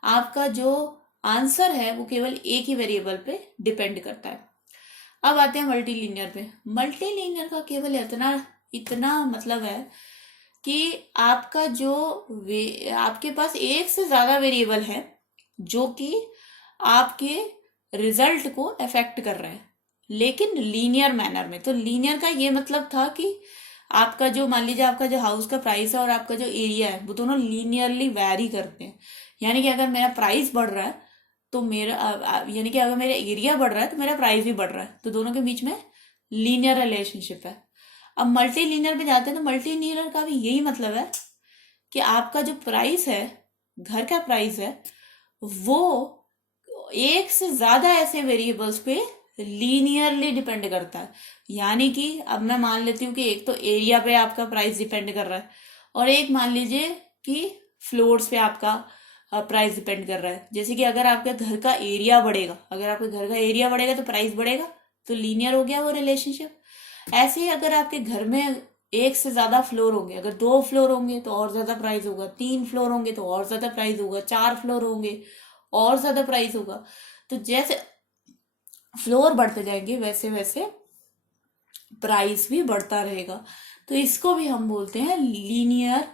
आपका जो आंसर है वो केवल एक ही वेरिएबल पे डिपेंड करता है। अब आते हैं मल्टी लीनियर पे। मल्टी लीनियर का केवल इतना इतना मतलब है कि आपका जो आपके पास एक से ज्यादा वेरिएबल है जो कि आपके रिजल्ट को अफेक्ट कर रहे हैं, लेकिन लीनियर मैनर में। तो लीनियर का ये मतलब था कि आपका जो मान लीजिए आपका जो हाउस का प्राइस है और आपका जो एरिया है वो दोनों लीनियरली वैरी करते हैं। यानी कि अगर मेरा प्राइस बढ़ रहा है तो मेरा यानी कि अगर मेरा एरिया बढ़ रहा है तो मेरा प्राइस भी बढ़ रहा है, तो दोनों के बीच में लीनियर रिलेशनशिप है। अब मल्टी लीनियर पे जाते हैं तो मल्टी लीनियर का भी यही मतलब है कि आपका जो प्राइस है, घर का प्राइस है, वो एक से ज्यादा ऐसे वेरिएबल्स पे लीनियरली डिपेंड करता है। यानी कि अब मैं मान लेती हूँ कि एक तो एरिया पे आपका प्राइस डिपेंड कर रहा है और एक मान लीजिए कि फ्लोर्स पे आपका प्राइस डिपेंड कर रहा है। जैसे कि अगर आपके घर का एरिया बढ़ेगा, अगर आपके घर का एरिया बढ़ेगा तो प्राइस बढ़ेगा, तो लीनियर हो गया वो रिलेशनशिप। ऐसे ही अगर आपके घर में एक से ज्यादा फ्लोर होंगे, अगर 2 फ्लोर होंगे तो और ज्यादा प्राइस होगा, 3 फ्लोर होंगे तो और ज्यादा प्राइस होगा, 4 फ्लोर होंगे और ज्यादा प्राइस होगा। तो जैसे फ्लोर बढ़ते जाएंगे वैसे वैसे प्राइस भी बढ़ता रहेगा। तो इसको भी हम बोलते हैं लीनियर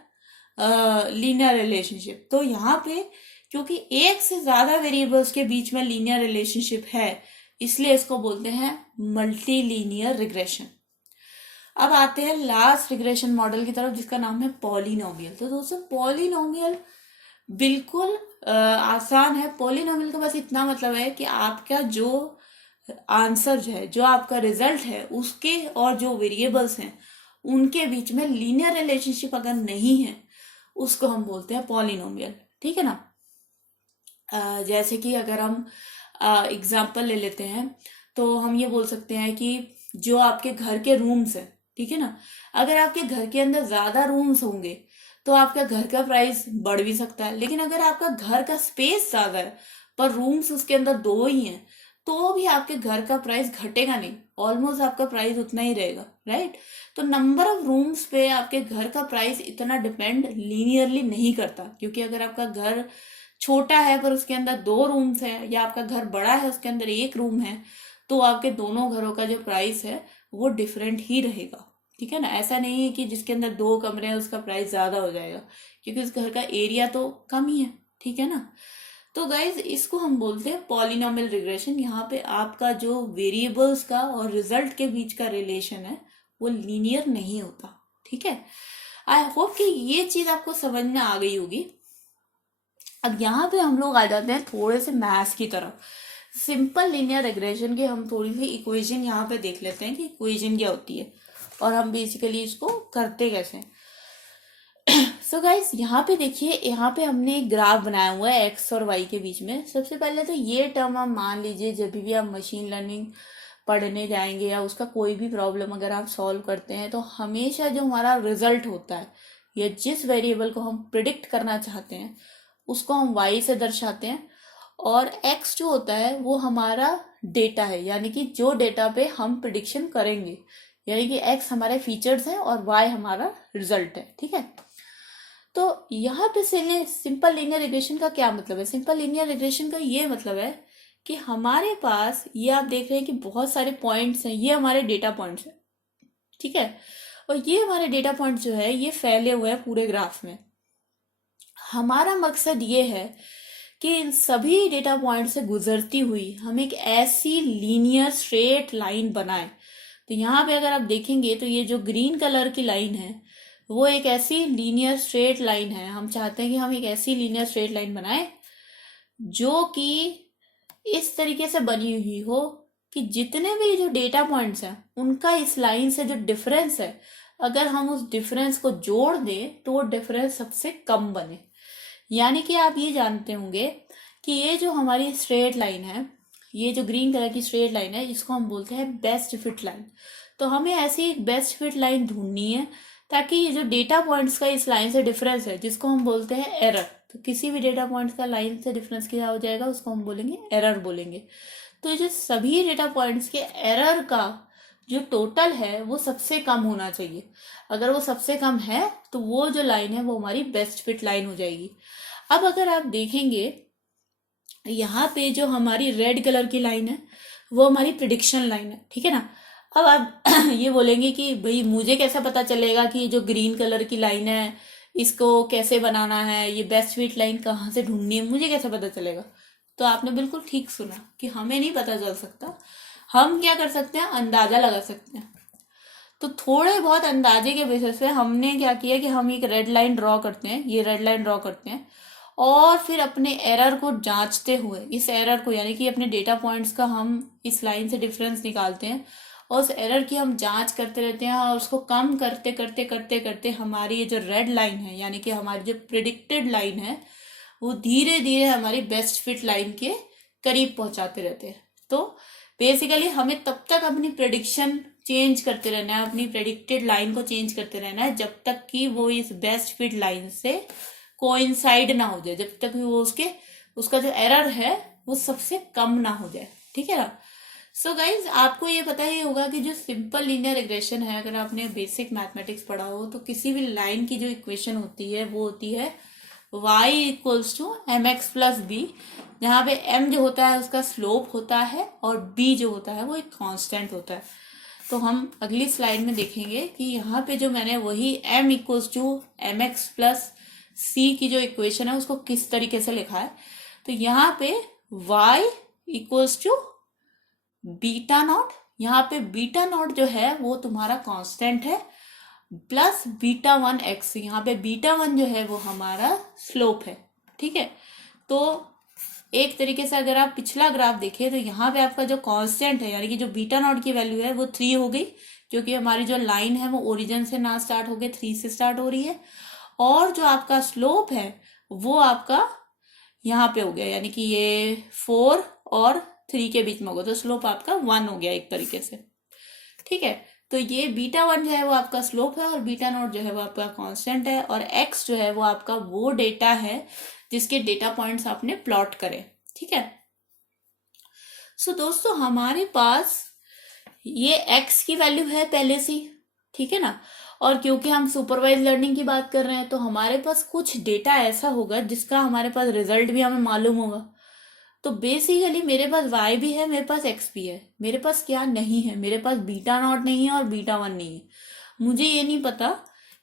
रिलेशनशिप। तो यहाँ पे क्योंकि एक से ज्यादा वेरिएबल्स के बीच में लीनियर रिलेशनशिप है, इसलिए इसको बोलते हैं मल्टी लीनियर रिग्रेशन। अब आते हैं लास्ट रिग्रेशन मॉडल की तरफ जिसका नाम है पॉलिनोमियल। तो दोस्तों पॉलिनोमियल बिल्कुल आसान है। पॉलिनोमियल का बस इतना मतलब है कि आपका जो आंसर है, जो आपका रिजल्ट है, उसके और जो वेरिएबल्स हैं उनके बीच में लीनियर रिलेशनशिप अगर नहीं है उसको हम बोलते हैं पॉलिनोमियल। ठीक है ना। जैसे कि अगर हम एग्जाम्पल ले लेते हैं तो हम ये बोल सकते हैं कि जो आपके घर के रूम्स है, ठीक है ना, अगर आपके घर के अंदर ज्यादा रूम्स होंगे तो आपका घर का प्राइस बढ़ भी सकता है। लेकिन अगर आपका घर का स्पेस ज्यादा है पर रूम्स उसके अंदर 2 ही हैं तो भी आपके घर का प्राइस घटेगा नहीं, ऑलमोस्ट आपका प्राइस उतना ही रहेगा, राइट। तो नंबर ऑफ रूम्स पे आपके घर का प्राइस इतना डिपेंड लीनियरली नहीं करता, क्योंकि अगर आपका घर छोटा है पर उसके अंदर 2 रूम्स है, या आपका घर बड़ा है उसके अंदर 1 रूम है, तो आपके दोनों घरों का जो प्राइस है वो डिफरेंट ही रहेगा। ठीक है ना। ऐसा नहीं है कि जिसके अंदर 2 कमरे हैं उसका प्राइस ज्यादा हो जाएगा, क्योंकि उस घर का एरिया तो कम ही है। ठीक है ना। तो गाइज इसको हम बोलते हैं पॉलिनोमियल रिग्रेशन। यहाँ पे आपका जो वेरिएबल्स का और रिजल्ट के बीच का रिलेशन है वो लीनियर नहीं होता। ठीक है। आई होप कि ये चीज आपको समझ में आ गई होगी। अब यहाँ पे हम लोग आ जाते हैं थोड़े से मैथ्स की तरफ। सिंपल लीनियर रिग्रेशन के हम थोड़ी सी इक्वेशन यहाँ पे देख लेते हैं कि इक्वेशन क्या होती है और हम बेसिकली इसको करते कैसे हैं। सो गाइस यहाँ पे देखिए, यहाँ पे हमने एक ग्राफ बनाया हुआ है एक्स और वाई के बीच में। सबसे पहले तो ये टर्म आप मान लीजिए जब भी आप मशीन लर्निंग पढ़ने जाएंगे या उसका कोई भी प्रॉब्लम अगर आप सॉल्व करते हैं तो हमेशा जो हमारा रिजल्ट होता है या जिस वेरिएबल को हम प्रिडिक्ट करना चाहते हैं उसको हम वाई से दर्शाते हैं, और एक्स जो होता है वो हमारा डेटा है, यानी कि जो डेटा पे हम प्रिडिक्शन करेंगे, यानी कि एक्स हमारे फीचर्स हैं और वाई हमारा रिजल्ट है। ठीक है। तो यहाँ पे सिंपल लीनियर रिग्रेशन का क्या मतलब है। सिंपल लीनियर रिग्रेशन का ये मतलब है कि हमारे पास ये आप देख रहे हैं कि बहुत सारे पॉइंट्स हैं, ये हमारे डेटा पॉइंट्स हैं। ठीक है। और ये हमारे डेटा पॉइंट्स जो है ये फैले हुए हैं पूरे ग्राफ में। हमारा मकसद ये है कि इन सभी डेटा पॉइंट से गुजरती हुई हम एक ऐसी लीनियर स्ट्रेट लाइन बनाए। तो यहाँ पे अगर आप देखेंगे तो ये जो ग्रीन कलर की लाइन है वो एक ऐसी लीनियर स्ट्रेट लाइन है। हम चाहते हैं कि हम एक ऐसी लीनियर स्ट्रेट लाइन बनाए जो कि इस तरीके से बनी हुई हो कि जितने भी जो डेटा पॉइंट्स हैं उनका इस लाइन से जो डिफरेंस है, अगर हम उस डिफरेंस को जोड़ दें तो वो डिफरेंस सबसे कम बने। यानी कि आप ये जानते होंगे कि ये जो हमारी स्ट्रेट लाइन है, ये जो ग्रीन कलर की स्ट्रेट लाइन है, इसको हम बोलते हैं बेस्ट फिट लाइन। तो हमें ऐसी एक बेस्ट फिट लाइन ढूंढनी है ताकि ये जो डेटा पॉइंट्स का इस लाइन से डिफरेंस है जिसको हम बोलते हैं एरर, तो किसी भी डेटा पॉइंट्स का लाइन से डिफरेंस क्या हो जाएगा, उसको हम बोलेंगे एरर बोलेंगे। तो जो सभी डेटा पॉइंट्स के एरर का जो टोटल है वो सबसे कम होना चाहिए। अगर वो सबसे कम है तो वो जो लाइन है वो हमारी बेस्ट फिट लाइन हो जाएगी। अब अगर आप देखेंगे यहाँ पे जो हमारी रेड कलर की लाइन है वो हमारी प्रिडिक्शन लाइन है, ठीक है ना। अब आप ये बोलेंगे कि भाई मुझे कैसा पता चलेगा कि जो ग्रीन कलर की लाइन है इसको कैसे बनाना है, ये बेस्ट फिट लाइन कहाँ से ढूंढनी है, मुझे कैसे पता चलेगा। तो आपने बिल्कुल ठीक सुना कि हमें नहीं पता चल सकता, हम क्या कर सकते हैं, अंदाजा लगा सकते हैं। तो थोड़े बहुत अंदाजे के बेसिस पे हमने क्या किया कि हम एक रेड लाइन ड्रॉ करते हैं, ये रेड लाइन ड्रॉ करते हैं और फिर अपने एरर को जांचते हुए, इस एरर को यानी कि अपने डेटा पॉइंट्स का हम इस लाइन से डिफरेंस निकालते हैं और उस एरर की हम जांच करते रहते हैं और उसको कम करते करते करते करते हमारी ये जो रेड लाइन है यानी कि हमारी जो प्रिडिक्टेड लाइन है वो धीरे धीरे हमारी बेस्ट फिट लाइन के करीब पहुंचाते रहते हैं। तो बेसिकली हमें तब तक अपनी प्रेडिक्शन चेंज करते रहना है, अपनी प्रेडिक्टेड लाइन को चेंज करते रहना है जब तक कि वो इस बेस्ट फिट लाइन से कोइंसाइड ना हो जाए, जब तक कि वो उसका जो एरर है वो सबसे कम ना हो जाए, ठीक है ना। सो गाइज आपको ये पता ही होगा कि जो सिंपल लीनियर रिग्रेशन है, अगर आपने बेसिक मैथमेटिक्स पढ़ा हो तो किसी भी लाइन की जो इक्वेशन होती है वो होती है y equals to M X plus B, जहाँ पे m जो होता है उसका स्लोप होता है और b जो होता है वो एक कांस्टेंट होता है। तो हम अगली स्लाइड में देखेंगे कि यहाँ पे जो मैंने वही m equals to M X plus C की जो इक्वेशन है उसको किस तरीके से लिखा है। तो यहाँ पे y equals to beta naught, यहाँ पे बीटा नॉट जो है वो तुम्हारा कांस्टेंट है, प्लस बीटा वन एक्स, यहाँ पे बीटा वन जो है वो हमारा स्लोप है, ठीक है। तो एक तरीके से अगर आप पिछला ग्राफ देखें तो यहाँ पे आपका जो कांस्टेंट है यानी कि जो बीटा नॉट की वैल्यू है वो 3 हो गई, क्योंकि हमारी जो लाइन है वो ओरिजिन से ना स्टार्ट होके 3 से स्टार्ट हो रही है, और जो आपका स्लोप है वो आपका यहाँ पे हो गया यानी कि ये 4 और 3 के बीच में होगा, तो स्लोप आपका 1 हो गया एक तरीके से, ठीक है। तो ये बीटा वन जो है वो आपका स्लोप है और बीटा नॉट जो है वो आपका कांस्टेंट है, और एक्स जो है वो आपका वो डेटा है जिसके डेटा पॉइंट्स आपने प्लॉट करे, ठीक है। सो दोस्तों हमारे पास ये एक्स की वैल्यू है पहले से, ठीक है ना, और क्योंकि हम सुपरवाइज लर्निंग की बात कर रहे हैं तो हमारे पास कुछ डेटा ऐसा होगा जिसका हमारे पास रिजल्ट भी हमें मालूम होगा। तो बेसिकली मेरे पास y भी है, मेरे पास x भी है, मेरे पास क्या नहीं है, मेरे पास बीटा नॉट नहीं है और बीटा वन नहीं है। मुझे ये नहीं पता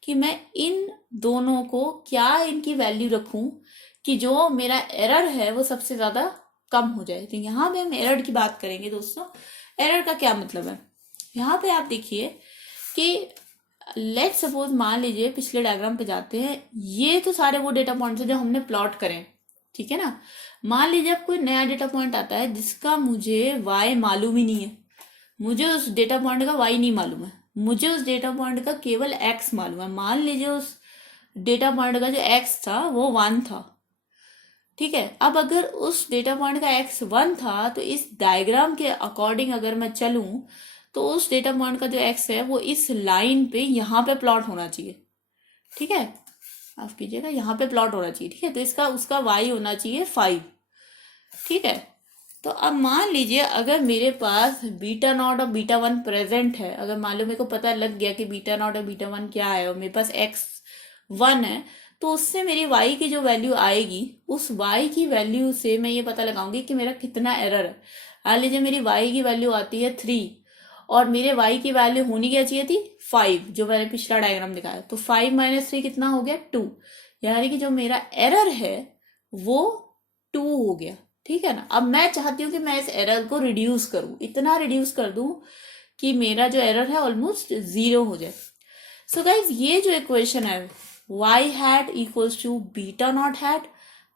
कि मैं इन दोनों को क्या इनकी वैल्यू रखूं कि जो मेरा एरर है वो सबसे ज्यादा कम हो जाए। तो यहाँ पे हम एरर की बात करेंगे दोस्तों। एरर का क्या मतलब है, यहाँ पे आप देखिए कि लेट सपोज मान लीजिए पिछले डायग्राम पे जाते हैं, ये तो सारे वो डेटा पॉइंट्स है जो हमने प्लॉट करें, ठीक है ना। मान लीजिए अब कोई नया डेटा पॉइंट आता है जिसका मुझे y मालूम ही नहीं है, मुझे उस डेटा पॉइंट का y नहीं मालूम है, मुझे उस डेटा पॉइंट का केवल x मालूम है। मान लीजिए उस डेटा पॉइंट का जो x था वो 1 था, ठीक है। अब अगर उस डेटा पॉइंट का x 1 था तो इस डायग्राम के अकॉर्डिंग अगर मैं चलूं तो उस डेटा पॉइंट का जो x है वो इस लाइन पे यहाँ पे प्लॉट होना चाहिए, ठीक है। माफ कीजिएगा, यहाँ पे प्लॉट होना चाहिए, ठीक है। तो इसका उसका y होना चाहिए 5, ठीक है। तो अब मान लीजिए अगर मेरे पास बीटा नॉट और बीटा वन प्रेजेंट है, अगर मान लो मेरे को पता लग गया कि बीटा नॉट और बीटा वन क्या है और मेरे पास x 1 है, तो उससे मेरी y की जो वैल्यू आएगी उस y की वैल्यू से मैं ये पता लगाऊंगी कि मेरा कितना एरर है। मान लीजिए मेरी y की वैल्यू आती है 3 और मेरे y की वैल्यू होनी क्या चाहिए थी 5, जो मैंने पिछला डायग्राम दिखाया। तो 5 - 3 कितना हो गया 2, यानी कि जो मेरा एरर है वो 2 हो गया, ठीक है ना। अब मैं चाहती हूँ कि मैं इस एरर को रिड्यूस करूँ, इतना रिड्यूस कर दूं कि मेरा जो एरर है ऑलमोस्ट 0 हो जाए। सो गाइज ये जो इक्वेशन है y hat equals to beta naught hat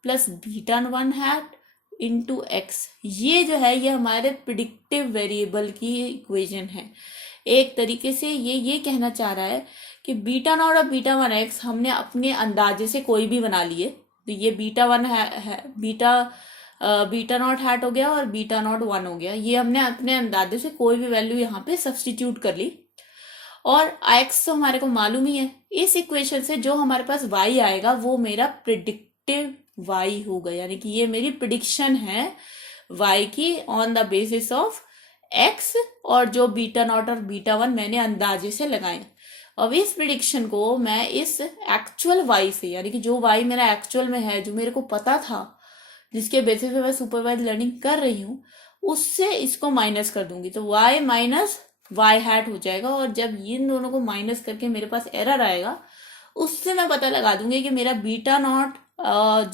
plus beta one hat into X, ये जो है ये हमारे प्रिडिक्टिव वेरिएबल की इक्वेशन है। एक तरीके से ये कहना चाह रहा है कि बीटा नॉट और बीटा वन एक्स हमने अपने अंदाजे से कोई भी बना लिए। तो ये बीटा वन है बीटा नॉट हैट हो गया और बीटा नॉट 1 हो गया, ये हमने अपने अंदाजे से कोई भी वैल्यू यहाँ पे सब्सटीट्यूट कर ली, और एक्स तो हमारे को मालूम ही है। इस इक्वेशन से जो हमारे पास y आएगा वो मेरा प्रिडिक्टिव वाई होगा, यानी कि ये मेरी प्रिडिक्शन है वाई की on the basis of x, और जो बीटा नॉट और बीटा वन मैंने अंदाजे से लगाए। अब इस प्रिडिक्शन को मैं इस एक्चुअल वाई से, यानी कि जो वाई मेरा एक्चुअल में है, जो मेरे को पता था, जिसके बेसिस पे मैं सुपरवाइज लर्निंग कर रही हूँ, उससे इसको माइनस कर दूंगी, तो वाई माइनस वाई हैट हो जाएगा। और जब इन दोनों को माइनस करके मेरे पास एरर आएगा, उससे मैं पता लगा दूंगी कि मेरा बीटा नॉट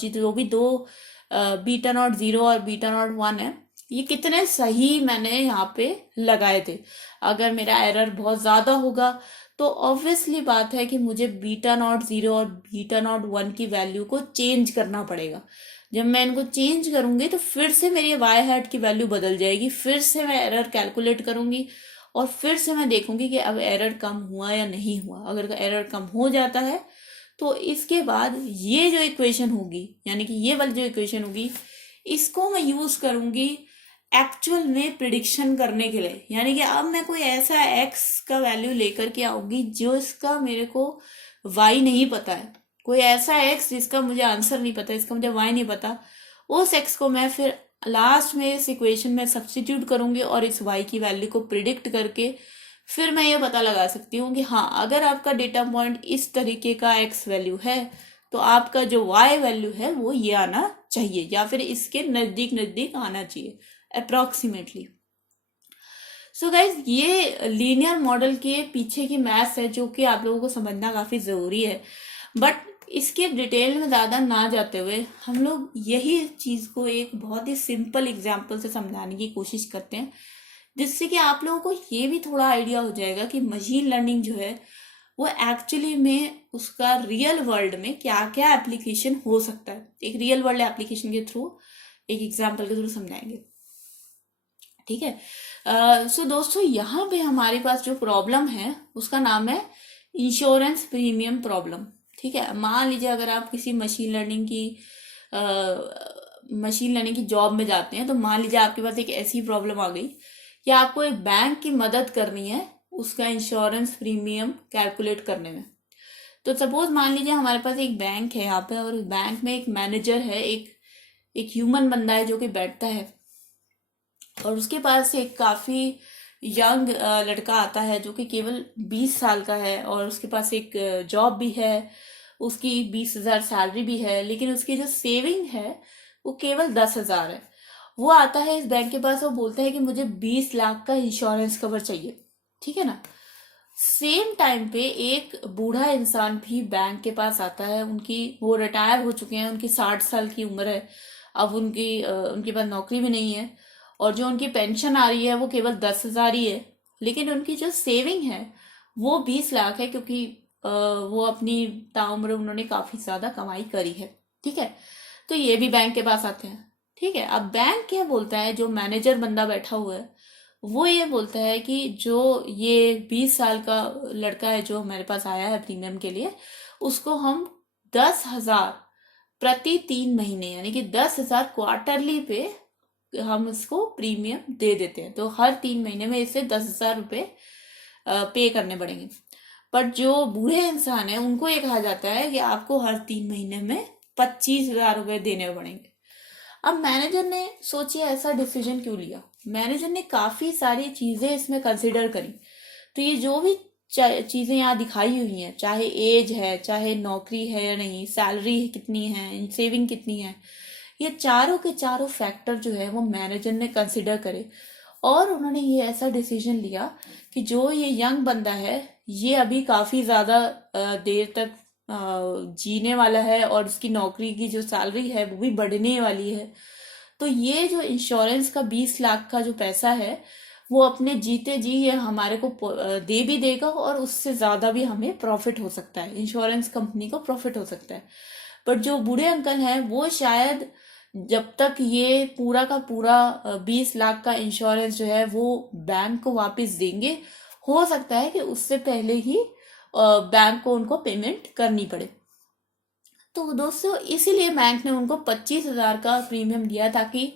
जो भी दो बीटा नॉट 0 और बीटा नॉट 1 है, ये कितने सही मैंने यहाँ पे लगाए थे। अगर मेरा एरर बहुत ज्यादा होगा तो ऑब्वियसली बात है कि मुझे बीटा नॉट 0 और बीटा नॉट 1 की वैल्यू को चेंज करना पड़ेगा। जब मैं इनको चेंज करूंगी तो फिर से मेरी वाई हैट की वैल्यू बदल जाएगी, फिर से मैं एरर कैलकुलेट करूंगी और फिर से मैं देखूंगी कि अब एरर कम हुआ या नहीं हुआ। अगर एरर कम हो जाता है तो इसके बाद ये जो इक्वेशन होगी, यानी कि ये वाली जो इक्वेशन होगी, इसको मैं यूज करूंगी एक्चुअल में प्रिडिक्शन करने के लिए। यानी कि अब मैं कोई ऐसा एक्स का वैल्यू लेकर के आऊंगी जो इसका मेरे को वाई नहीं पता है, कोई ऐसा एक्स जिसका मुझे आंसर नहीं पता, इसका मुझे वाई नहीं पता, उस एक्स को मैं फिर लास्ट में इस इक्वेशन में सब्स्टिट्यूट करूंगी और इस वाई की वैल्यू को प्रिडिक्ट करके फिर मैं ये पता लगा सकती हूँ कि हाँ, अगर आपका डेटा पॉइंट इस तरीके का एक्स वैल्यू है तो आपका जो वाई वैल्यू है वो ये आना चाहिए, या फिर इसके नजदीक नजदीक आना चाहिए अप्रोक्सीमेटली। सो गाइज, ये लीनियर मॉडल के पीछे की मैथ्स है जो कि आप लोगों को समझना काफी जरूरी है। बट इसके डिटेल में ज्यादा ना जाते हुए हम लोग यही चीज को एक बहुत ही सिंपल एग्जाम्पल से समझाने की कोशिश करते हैं, जिससे कि आप लोगों को ये भी थोड़ा आइडिया हो जाएगा कि मशीन लर्निंग जो है वो एक्चुअली में उसका रियल वर्ल्ड में क्या क्या एप्लीकेशन हो सकता है। एक रियल वर्ल्ड एप्लीकेशन के थ्रू, एक एग्जाम्पल के थ्रू समझाएंगे, ठीक है। सो दोस्तों, यहाँ पे हमारे पास जो प्रॉब्लम है उसका नाम है इंश्योरेंस प्रीमियम प्रॉब्लम, ठीक है। मान लीजिए अगर आप किसी मशीन लर्निंग की जॉब में जाते हैं, तो मान लीजिए आपके पास एक ऐसी प्रॉब्लम आ गई कि आपको एक बैंक की मदद करनी है उसका इंश्योरेंस प्रीमियम कैलकुलेट करने में। तो सपोज मान लीजिए हमारे पास एक बैंक है यहाँ पे, और बैंक में एक मैनेजर है, एक ह्यूमन बंदा है जो कि बैठता है, और उसके पास एक काफी यंग लड़का आता है जो कि केवल 20 साल का है, और उसके पास एक जॉब भी है, उसकी 20,000 सैलरी भी है, लेकिन उसकी जो सेविंग है वो केवल 10,000 है। वो आता है इस बैंक के पास और बोलता है कि मुझे 20 लाख का इंश्योरेंस कवर चाहिए, ठीक है ना। सेम टाइम पे एक बूढ़ा इंसान भी बैंक के पास आता है, वो रिटायर हो चुके हैं, उनकी 60 साल की उम्र है, अब उनके पास नौकरी भी नहीं है, और जो उनकी पेंशन आ रही है वो केवल 10,000 ही है, लेकिन उनकी जो सेविंग है वो 20 लाख है, क्योंकि वो अपनी ताउम्र उन्होंने काफी ज्यादा कमाई करी है, ठीक है। तो ये भी बैंक के पास आते हैं, ठीक है। अब बैंक क्या बोलता है, जो मैनेजर बंदा बैठा हुआ है वो ये बोलता है कि जो ये 20 साल का लड़का है जो हमारे पास आया है प्रीमियम के लिए, उसको हम 10,000 प्रति 3 महीने, यानी कि 10,000 क्वार्टरली पे हम इसको प्रीमियम दे देते हैं। तो हर 3 महीने में इसे 10,000 रुपये पे करने पड़ेंगे। पर जो बूढ़े इंसान है उनको ये कहा जाता है कि आपको हर 3 महीने में 25,000 रुपये देने पड़ेंगे। अब मैनेजर ने सोचिए ऐसा डिसीजन क्यों लिया। मैनेजर ने काफी सारी चीजें इसमें कंसिडर करी। तो ये जो भी चीजें यहाँ दिखाई हुई हैं, चाहे एज है, चाहे नौकरी है या नहीं, सैलरी कितनी है, सेविंग कितनी है, ये चारों के चारों फैक्टर जो है वो मैनेजर ने कंसिडर करे, और उन्होंने ये ऐसा डिसीजन लिया कि जो ये यंग बंदा है ये अभी काफी ज्यादा देर तक जीने वाला है, और उसकी नौकरी की जो सैलरी है वो भी बढ़ने वाली है। तो ये जो इंश्योरेंस का 20 लाख का जो पैसा है वो अपने जीते जी ये हमारे को दे भी देगा, और उससे ज्यादा भी हमें प्रॉफिट हो सकता है, इंश्योरेंस कंपनी को प्रॉफिट हो सकता है। पर जो बूढ़े अंकल हैं वो शायद जब तक ये पूरा का पूरा 20 लाख का इंश्योरेंस जो है वो बैंक को वापस देंगे, हो सकता है कि उससे पहले ही बैंक को उनको पेमेंट करनी पड़े। तो दोस्तों, इसीलिए बैंक ने उनको 25,000 का प्रीमियम दिया, ताकि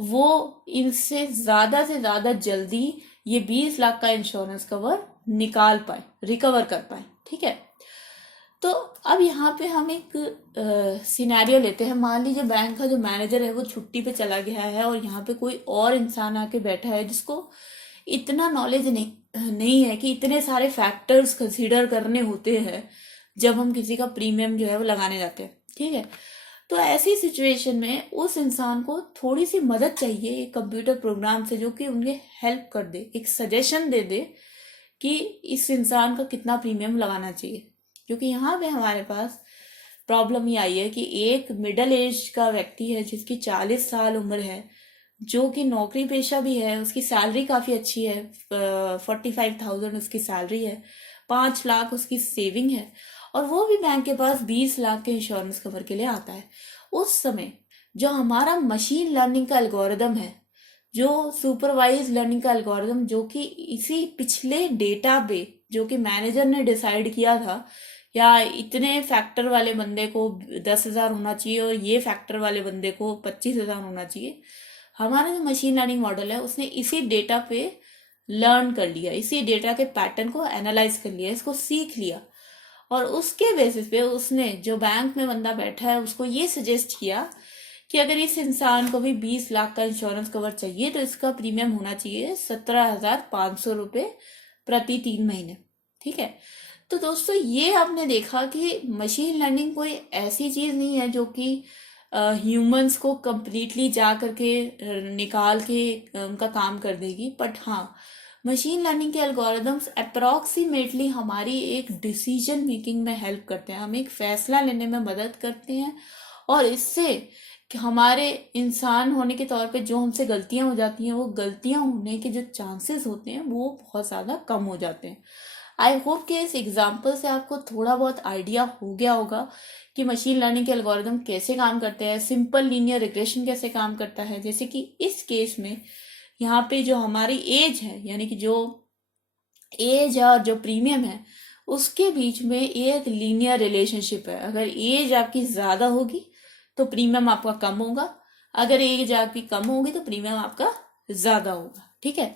वो इनसे ज्यादा से ज्यादा जल्दी ये 20 लाख का इंश्योरेंस कवर निकाल पाए, रिकवर कर पाए, ठीक है। तो अब यहाँ पे हम एक सिनेरियो लेते हैं। मान लीजिए बैंक का जो मैनेजर है वो छुट्टी पे चला गया है और यहाँ पे कोई और इंसान आके बैठा है जिसको इतना नॉलेज नहीं है कि इतने सारे फैक्टर्स कंसीडर करने होते हैं जब हम किसी का प्रीमियम जो है वो लगाने जाते हैं। ठीक है, तो ऐसी सिचुएशन में उस इंसान को थोड़ी सी मदद चाहिए एक कंप्यूटर प्रोग्राम से, जो कि उनके हेल्प कर दे, एक सजेशन दे दे कि इस इंसान का कितना प्रीमियम लगाना चाहिए। क्योंकि यहाँ पे हमारे पास प्रॉब्लम ये आई है कि एक मिडिल एज का व्यक्ति है जिसकी 40 साल उम्र है, जो कि नौकरी पेशा भी है, उसकी सैलरी काफ़ी अच्छी है, 45,000 उसकी सैलरी है, 5 लाख उसकी सेविंग है, और वो भी बैंक के पास 20 लाख के इंश्योरेंस कवर के लिए आता है। उस समय जो हमारा मशीन लर्निंग का एल्गोरिदम है, जो सुपरवाइज लर्निंग का एल्गोरिदम, जो कि इसी पिछले डेटा पे जो कि मैनेजर ने डिसाइड किया था, या इतने फैक्टर वाले बंदे को 10,000 होना चाहिए और ये फैक्टर वाले बंदे को 25,000 होना चाहिए, हमारा जो मशीन लर्निंग मॉडल है उसने इसी डेटा पे लर्न कर लिया, इसी डेटा के पैटर्न को एनालाइज कर लिया, इसको सीख लिया, और उसके बेसिस पे उसने जो बैंक में बंदा बैठा है उसको ये सजेस्ट किया कि अगर इस इंसान को भी 20 लाख का इंश्योरेंस कवर चाहिए तो इसका प्रीमियम होना चाहिए 17,500 रुपये प्रति 3 महीने। ठीक है, तो दोस्तों ये आपने देखा कि मशीन लर्निंग कोई ऐसी चीज नहीं है जो कि ह्यूमंस को कंप्लीटली जा करके निकाल के उनका काम कर देगी, बट हाँ, मशीन लर्निंग के एल्गोरिदम्स अप्रोक्सीमेटली हमारी एक डिसीजन मेकिंग में हेल्प करते हैं, हमें एक फैसला लेने में मदद करते हैं, और इससे कि हमारे इंसान होने के तौर पे जो हमसे गलतियां हो जाती हैं, वो गलतियां होने के जो चांसेस होते हैं वो बहुत ज़्यादा कम हो जाते हैं। आई होप कि इस एग्जाम्पल से आपको थोड़ा बहुत आइडिया हो गया होगा कि मशीन लर्निंग के एल्गोरिदम कैसे काम करते हैं, सिंपल लीनियर रिग्रेशन कैसे काम करता है। जैसे कि इस केस में यहाँ पे जो हमारी एज है, यानी कि जो एज और जो प्रीमियम है उसके बीच में एक लीनियर रिलेशनशिप है। अगर एज आपकी ज़्यादा होगी तो प्रीमियम आपका कम होगा, अगर एज आपकी कम होगी तो प्रीमियम आपका ज़्यादा होगा। ठीक है,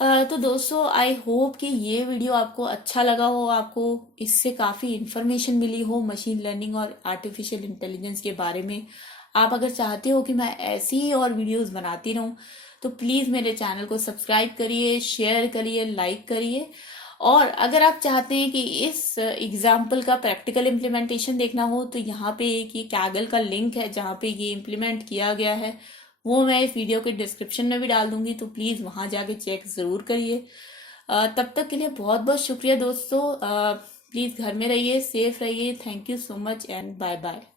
तो दोस्तों आई होप कि ये वीडियो आपको अच्छा लगा हो, आपको इससे काफ़ी इन्फॉर्मेशन मिली हो मशीन लर्निंग और आर्टिफिशियल इंटेलिजेंस के बारे में। आप अगर चाहते हो कि मैं ऐसी ही और वीडियोस बनाती रहूं तो प्लीज़ मेरे चैनल को सब्सक्राइब करिए, शेयर करिए, लाइक करिए। और अगर आप चाहते हैं कि इस एग्जाम्पल का प्रैक्टिकल इम्प्लीमेंटेशन देखना हो तो यहाँ पे एक ये कैगल का लिंक है जहाँ पे ये इम्प्लीमेंट किया गया है, वो मैं इस वीडियो के डिस्क्रिप्शन में भी डाल दूंगी, तो प्लीज़ वहाँ जाके चेक ज़रूर करिए। तब तक के लिए बहुत बहुत शुक्रिया दोस्तों। प्लीज़ घर में रहिए, सेफ रहिए। Thank you so much and bye bye.